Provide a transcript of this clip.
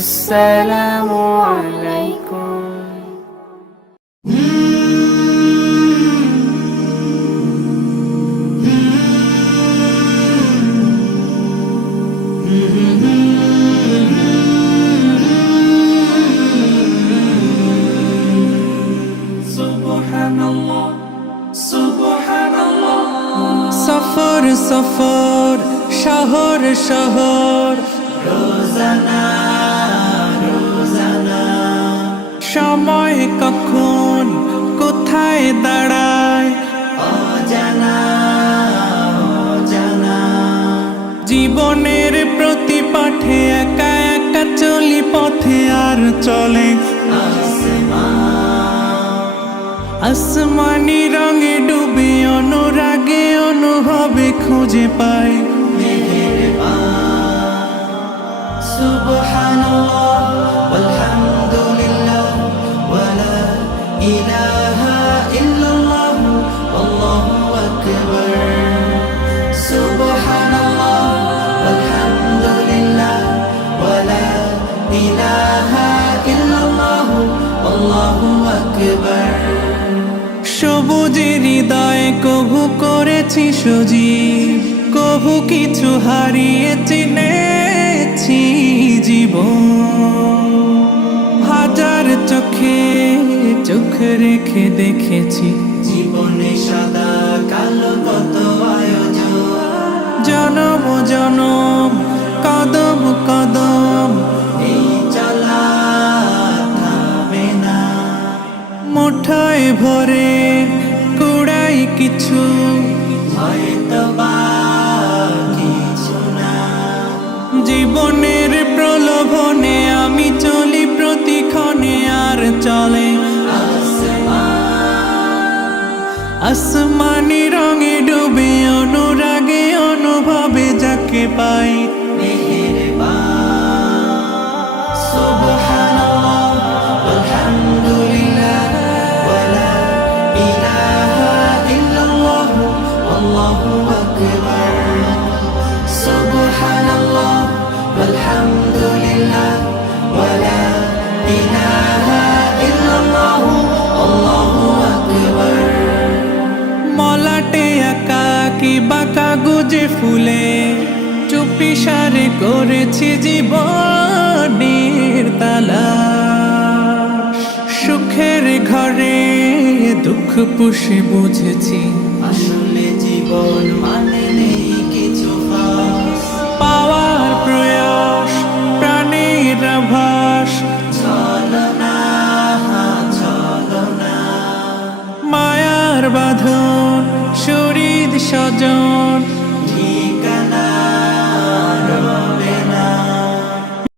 আসসালামু আলাইকুম। সফর সফর শহর শহর রোজানা রোজানা সময় কখন কোথায় দাঁড়ায় অজানা অজানা জীবনের প্রতি পাঠে একা একা চলি পথে আর চলে আসমানি রঙে ডুবে অনুরাগে অনুভবে খুঁজে পাই সুবহানাল্লাহ ওয়ালহামদুলিল্লাহ ওয়ালা ইলাহা ইল্লাল্লাহ আল্লাহু আকবার। সুবহানাল্লাহ ওয়ালহামদুলিল্লাহ ওয়ালা ইলাহা ইল্লাল্লাহ আল্লাহু আকবার। সবুজের হৃদয় কভু করেছি সজীব, কভু কিছু হারিয়ে চিনেছি জীবন। হাজার চোখে চোখ রেখে দেখেছি জীবনে সাদা কালো কত আয়োজন, জনম জনম কদম কদম এই চলা থামে না। মুঠোয় ভরে কুড়াই কিছু হয়তো বা কিছু না। জীবনের প্রলোভনে আমি চলি প্রতিক্ষণে আর চলে আসমানি রঙে ডুবে অনুরাগে অনুভবে যাকে পাই সুবহানাল্লাহ ওয়ালহামদুলিল্লাহ ওয়ালা ইলাহা ইল্লাল্লাহ আল্লাহু আকবার। সুবহানাল্লাহ ওয়ালহামদুলিল্লাহ ওয়ালা ইলাহা ইল্লাল্লাহ আল্লাহু আকবার। মলাটে একাকি বাঁকা গুজে ফুলে চুপি সারে করেছি জীবনের তালা। সুখের ঘরে দুঃখ পুষে বুঝেছি আসলে জীবন মানে নেই কিছু খাস। পাওয়ার প্রয়াস প্রাণের আভাস চলো না চলো না, মায়ার বাঁধন শরীর স্বজন